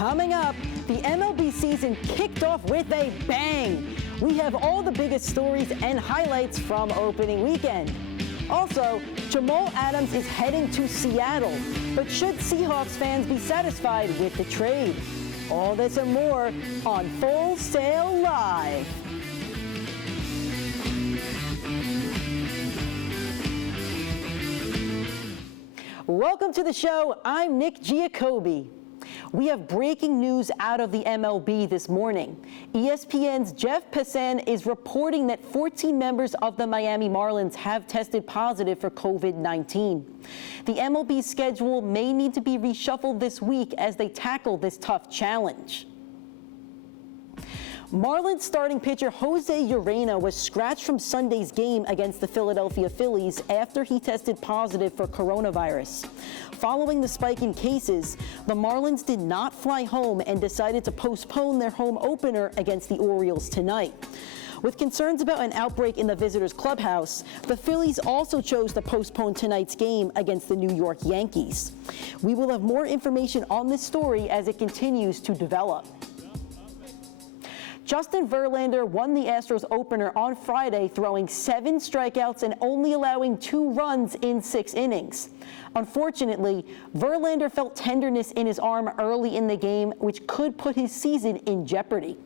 Coming up, the MLB season kicked off with a bang. We have all the biggest stories and highlights from opening weekend. Also, Jamal Adams is heading to Seattle, but should Seahawks fans be satisfied with the trade? All this and more on Full Sail Live. Welcome to the show. I'm Nick Giacobbe. We have breaking news out of the MLB this morning. ESPN's Jeff Passan is reporting that 14 members of the Miami Marlins have tested positive for COVID-19. The MLB schedule may need to be reshuffled this week as they tackle this tough challenge. Marlins starting pitcher Jose Urena was scratched from Sunday's game against the Philadelphia Phillies after he tested positive for coronavirus. Following the spike in cases, the Marlins did not fly home and decided to postpone their home opener against the Orioles tonight. With concerns about an outbreak in the visitors' clubhouse, the Phillies also chose to postpone tonight's game against the New York Yankees. We will have more information on this story as it continues to develop. Justin Verlander won the Astros opener on Friday, throwing 7 strikeouts and only allowing 2 runs in 6 innings. Unfortunately, Verlander felt tenderness in his arm early in the game, which could put his season in jeopardy.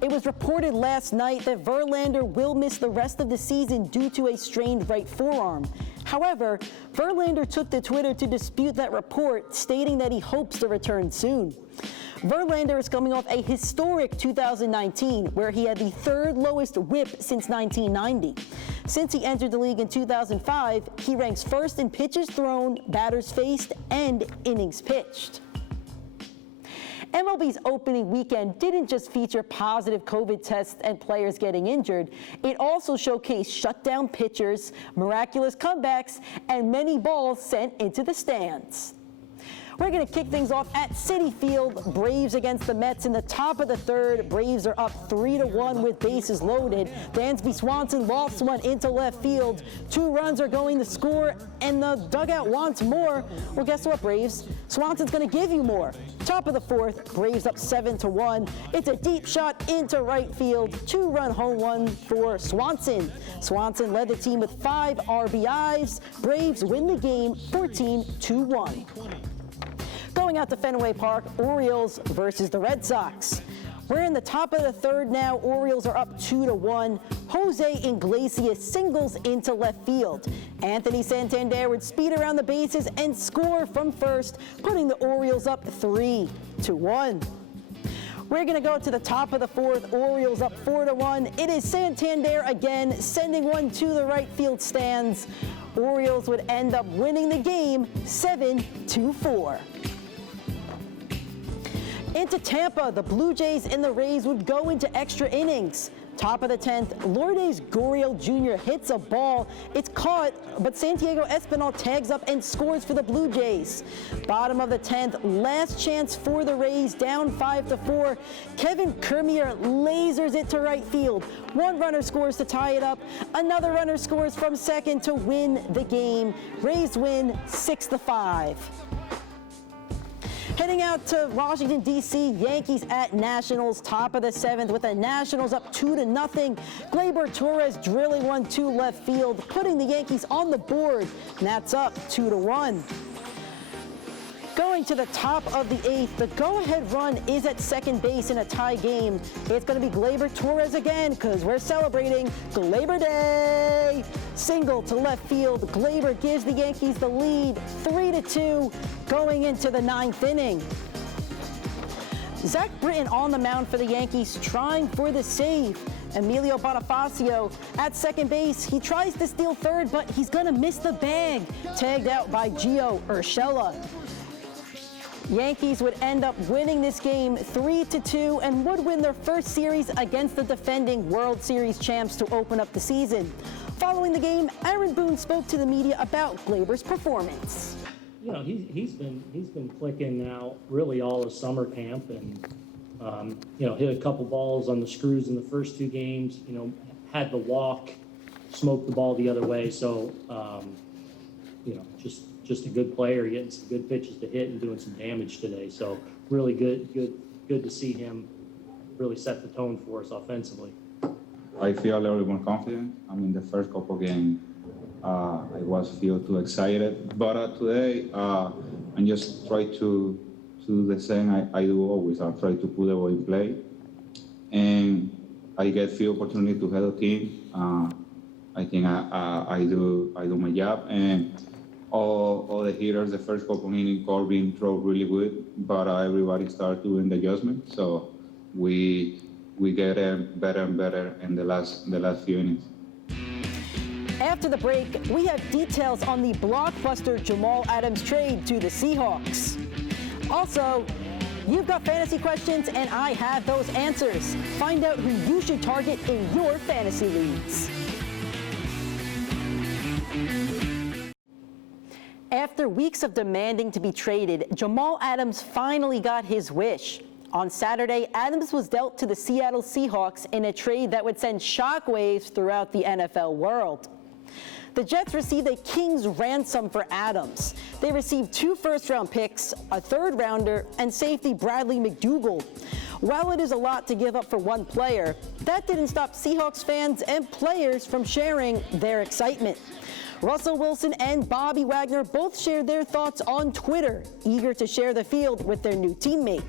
It was reported last night that Verlander will miss the rest of the season due to a strained right forearm. However, Verlander took to Twitter to dispute that report, stating that he hopes to return soon. Verlander is coming off a historic 2019, where he had the 3rd lowest WHIP since 1990. Since he entered the league in 2005, he ranks 1st in pitches thrown, batters faced, and innings pitched. MLB's opening weekend didn't just feature positive COVID tests and players getting injured. It also showcased shutdown pitchers, miraculous comebacks, and many balls sent into the stands. We're going to kick things off at Citi Field. Braves against the Mets in the top of the 3rd. Braves are up 3-1 with bases loaded. Dansby Swanson lofts one into left field. 2 runs are going to score, and the dugout wants more. Well, guess what, Braves? Swanson's going to give you more. Top of the 4th, Braves up 7-1. It's a deep shot into right field. 2-run home run for Swanson. Swanson led the team with 5 RBIs. Braves win the game 14-1. Going out to Fenway Park, Orioles versus the Red Sox. We're in the top of the 3rd now. Orioles are up 2-1. Jose Iglesias singles into left field. Anthony Santander would speed around the bases and score from first, putting the Orioles up 3-1. We're going to go to the top of the 4th. Orioles up 4-1. It is Santander again, sending one to the right field stands. Orioles would end up winning the game 7-4. Into Tampa, the Blue Jays and the Rays would go into extra innings. Top of the 10th, Lourdes Gurriel Jr. hits a ball. It's caught, but Santiago Espinal tags up and scores for the Blue Jays. Bottom of the 10th, last chance for the Rays, down 5-4. Kevin Kiermaier lasers it to right field. 1 runner scores to tie it up. Another runner scores from second to win the game. Rays win 6-5. Heading out to Washington, D.C., Yankees at Nationals, top of the 7th with the Nationals up 2-0. Gleyber Torres drilling one to left field, putting the Yankees on the board, and that's up 2-1. Going to the top of the 8th, the go-ahead run is at second base in a tie game. It's going to be Gleyber Torres again because we're celebrating Gleyber Day. Single to left field. Gleyber gives the Yankees the lead 3-2 going into the 9th inning. Zach Britton on the mound for the Yankees trying for the save. Emilio Bonifacio at second base. He tries to steal third, but he's going to miss the bag. Tagged out by Gio Urshela. Yankees would end up winning this game 3-2 and would win their first series against the defending World Series champs to open up the season. Following the game, Aaron Boone spoke to the media about Gleyber's performance. You know, he's been clicking now really all of summer camp, and hit a couple balls on the screws in the first 2 games. Had the walk, smoked the ball the other way. So just just a good player, getting some good pitches to hit and doing some damage today. So really good to see him really set the tone for us offensively. I feel a little bit more confident. I mean, the first couple games, I feel too excited. But today, I just try to do the same I do always. I try to put the ball in play. And I get few opportunity to help the team. I think I do my job. And all the hitters, the first couple innings, Corbin throw really good, but everybody start doing the adjustment. So we get better and better in the last few innings. After the break, we have details on the blockbuster Jamal Adams trade to the Seahawks. Also, you've got fantasy questions, and I have those answers. Find out who you should target in your fantasy leagues. After weeks of demanding to be traded, Jamal Adams finally got his wish. On Saturday, Adams was dealt to the Seattle Seahawks in a trade that would send shockwaves throughout the NFL world. The Jets received a king's ransom for Adams. They received 2 first-round picks, a third-rounder, and safety Bradley McDougald. While it is a lot to give up for one player, that didn't stop Seahawks fans and players from sharing their excitement. Russell Wilson and Bobby Wagner both shared their thoughts on Twitter, eager to share the field with their new teammate.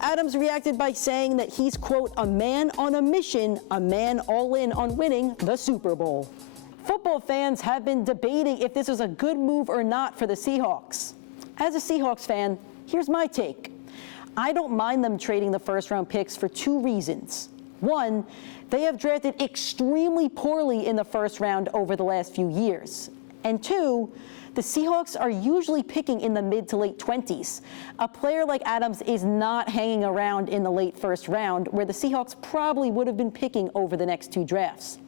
Adams reacted by saying that he's, quote, a man on a mission, a man all in on winning the Super Bowl. Football fans have been debating if this was a good move or not for the Seahawks. As a Seahawks fan, here's my take. I don't mind them trading the first-round picks for 2 reasons. One, they have drafted extremely poorly in the first round over the last few years. And 2, the Seahawks are usually picking in the mid to late 20s. A player like Adams is not hanging around in the late first round, where the Seahawks probably would have been picking over the next 2 drafts.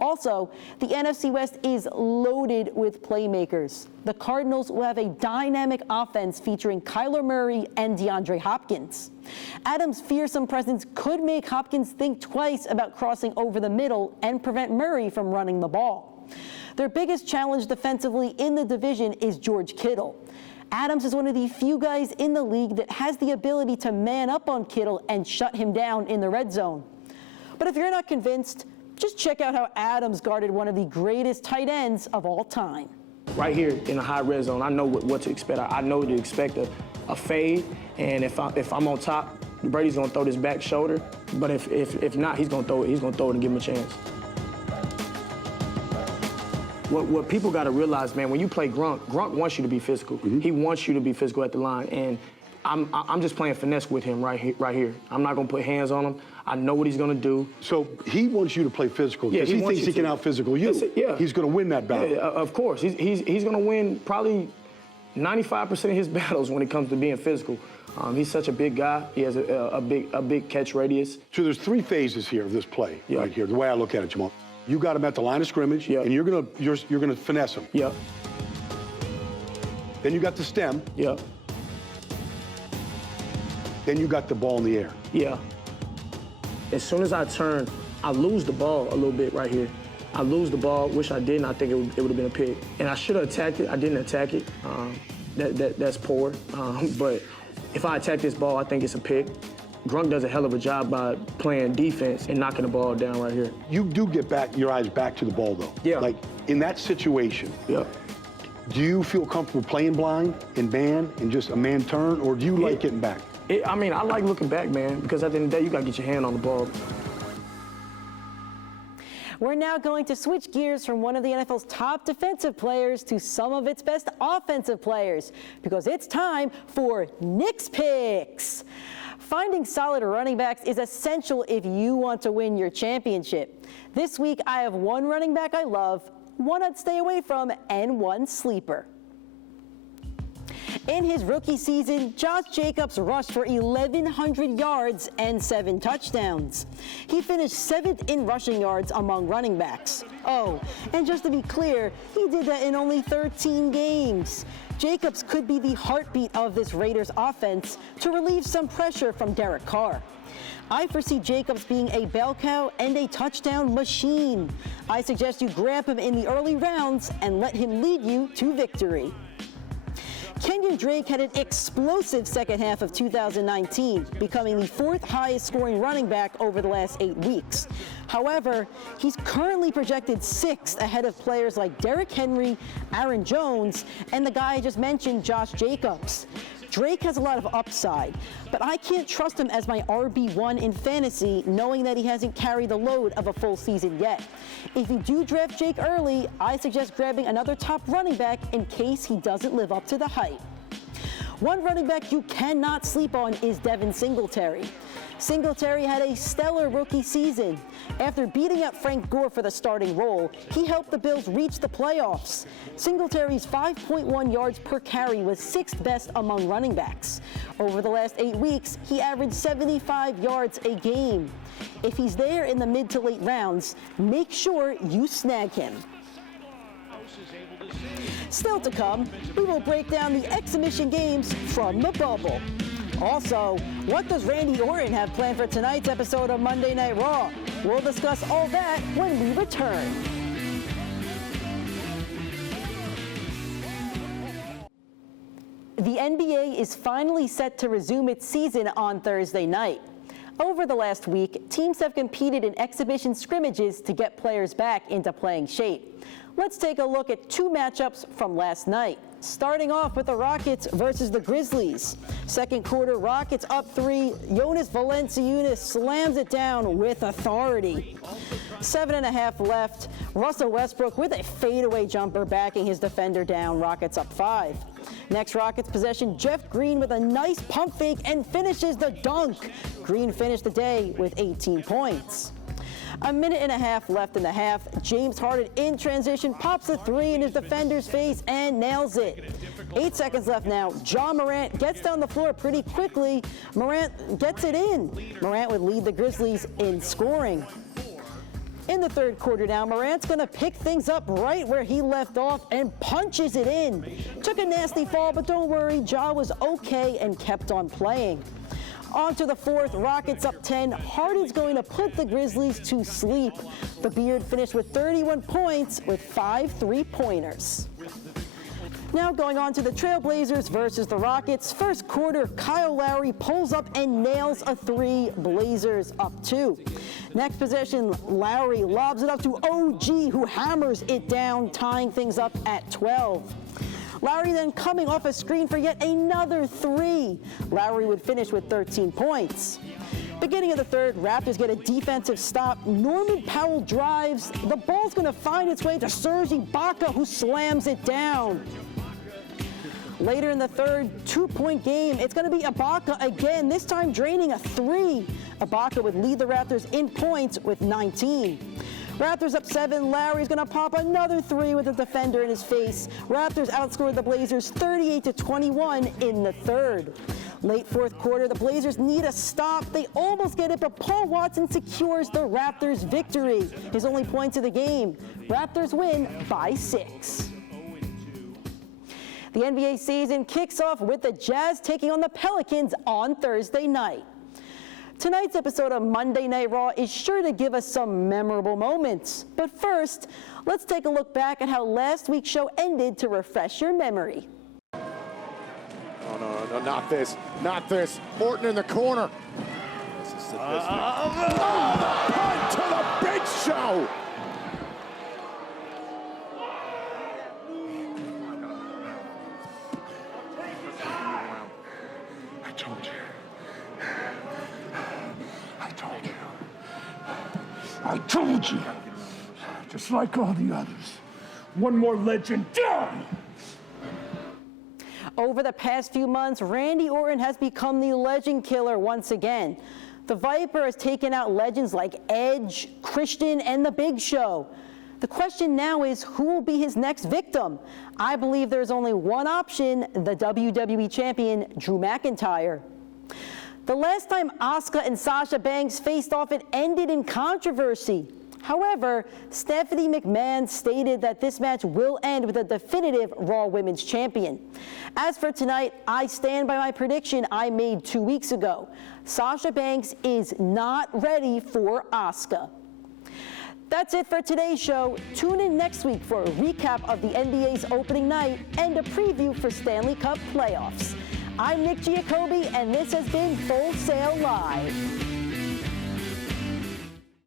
Also, the NFC West is loaded with playmakers. The Cardinals will have a dynamic offense featuring Kyler Murray and DeAndre Hopkins. Adams' fearsome presence could make Hopkins think twice about crossing over the middle and prevent Murray from running the ball. Their biggest challenge defensively in the division is George Kittle. Adams is one of the few guys in the league that has the ability to man up on Kittle and shut him down in the red zone. But if you're not convinced, just check out how Adams guarded one of the greatest tight ends of all time. Right here in the high red zone, I know what to expect. I know to expect a fade, and if I'm on top, Brady's gonna throw this back shoulder. But if not, he's gonna throw it and give him a chance. What people got to realize, man, when you play Gronk wants you to be physical. Mm-hmm. He wants you to be physical at the line, and I'm just playing finesse with him right here. I'm not gonna put hands on him. I know what he's gonna do. So he wants you to play physical because he thinks he can out-physical you. Yeah. He's gonna win that battle. Yeah, of course. He's gonna win probably 95% of his battles when it comes to being physical. He's such a big guy. He has a big catch radius. So there's 3 phases here of this play right here. The way I look at it, Jamal. You got him at the line of scrimmage, and you're gonna finesse him. Yeah. Then you got the stem. Yeah. Then you got the ball in the air. Yeah. As soon as I turn, I lose the ball a little bit right here. I lose the ball, which I didn't. I think it would have been a pick. And I should have attacked it. I didn't attack it. That's poor. But if I attack this ball, I think it's a pick. Gronk does a hell of a job by playing defense and knocking the ball down right here. You do get your eyes back to the ball, though. Yeah. Like, in that situation, yeah. Do you feel comfortable playing blind and man and just a man turn, or do you like getting back? I like looking back, man, because at the end of the day, you got to get your hand on the ball. We're now going to switch gears from one of the NFL's top defensive players to some of its best offensive players, because it's time for Nick's Picks. Finding solid running backs is essential if you want to win your championship. This week, I have one running back I love, one I'd stay away from, and one sleeper. In his rookie season, Josh Jacobs rushed for 1,100 yards and 7 touchdowns. He finished 7th in rushing yards among running backs. Oh, and just to be clear, he did that in only 13 games. Jacobs could be the heartbeat of this Raiders offense to relieve some pressure from Derek Carr. I foresee Jacobs being a bell cow and a touchdown machine. I suggest you grab him in the early rounds and let him lead you to victory. Kenyon Drake had an explosive second half of 2019, becoming the 4th highest scoring running back over the last 8 weeks. However, he's currently projected 6th ahead of players like Derrick Henry, Aaron Jones, and the guy I just mentioned, Josh Jacobs. Drake has a lot of upside, but I can't trust him as my RB1 in fantasy, knowing that he hasn't carried the load of a full season yet. If you do draft Jake early, I suggest grabbing another top running back in case he doesn't live up to the hype. One running back you cannot sleep on is Devin Singletary. Singletary had a stellar rookie season. After beating out Frank Gore for the starting role, he helped the Bills reach the playoffs. Singletary's 5.1 yards per carry was 6th best among running backs. Over the last 8 weeks, he averaged 75 yards a game. If he's there in the mid to late rounds, make sure you snag him. Still to come, we will break down the exhibition games from the bubble. Also, what does Randy Orton have planned for tonight's episode of Monday Night Raw? We'll discuss all that when we return. The NBA is finally set to resume its season on Thursday night. Over the last week, teams have competed in exhibition scrimmages to get players back into playing shape. Let's take a look at 2 matchups from last night. Starting off with the Rockets versus the Grizzlies. Second quarter, Rockets up 3. Jonas Valanciunas slams it down with authority. 7.5 left. Russell Westbrook with a fadeaway jumper backing his defender down. Rockets up 5. Next Rockets possession, Jeff Green with a nice pump fake and finishes the dunk. Green finished the day with 18 points. 1.5 minutes left in the half. James Harden in transition pops a 3 in his defender's face and nails it. 8 seconds left now. Ja Morant gets down the floor pretty quickly. Morant gets it in. Morant would lead the Grizzlies in scoring. In the third quarter now, Morant's going to pick things up right where he left off and punches it in. Took a nasty fall, but don't worry, Ja was okay and kept on playing. On to the fourth, Rockets up 10. Harden's going to put the Grizzlies to sleep. The Beard finished with 31 points with 5 3-pointers. Now going on to the Trailblazers versus the Rockets. First quarter, Kyle Lowry pulls up and nails a 3. Blazers up 2. Next possession, Lowry lobs it up to OG, who hammers it down, tying things up at 12. Lowry then coming off a screen for yet another 3. Lowry would finish with 13 points. Beginning of the third, Raptors get a defensive stop. Norman Powell drives. The ball's going to find its way to Serge Ibaka, who slams it down. Later in the third, 2-point game. It's going to be Ibaka again, this time draining a 3. Ibaka would lead the Raptors in points with 19. Raptors up 7. Lowry's going to pop another 3 with a defender in his face. Raptors outscored the Blazers 38-21 in the third. Late fourth quarter, the Blazers need a stop. They almost get it, but Paul Watson secures the Raptors' victory. His only points of the game. Raptors win by 6. The NBA season kicks off with the Jazz taking on the Pelicans on Thursday night. Tonight's episode of Monday Night Raw is sure to give us some memorable moments. But first, let's take a look back at how last week's show ended to refresh your memory. Oh, no, not this. Not this. Orton in the corner. This is the punt to the Big Show. I told you. I told you. Just like all the others. One more legend down. Over the past few months, Randy Orton has become the legend killer once again. The Viper has taken out legends like Edge, Christian, and The Big Show. The question now is, who will be his next victim? I believe there's only one option, the WWE champion, Drew McIntyre. The last time Asuka and Sasha Banks faced off, it ended in controversy. However, Stephanie McMahon stated that this match will end with a definitive Raw Women's Champion. As for tonight, I stand by my prediction I made 2 weeks ago. Sasha Banks is not ready for Asuka. That's it for today's show. Tune in next week for a recap of the NBA's opening night and a preview for Stanley Cup playoffs. I'm Nick Giacobbe, and this has been Full Sail Live.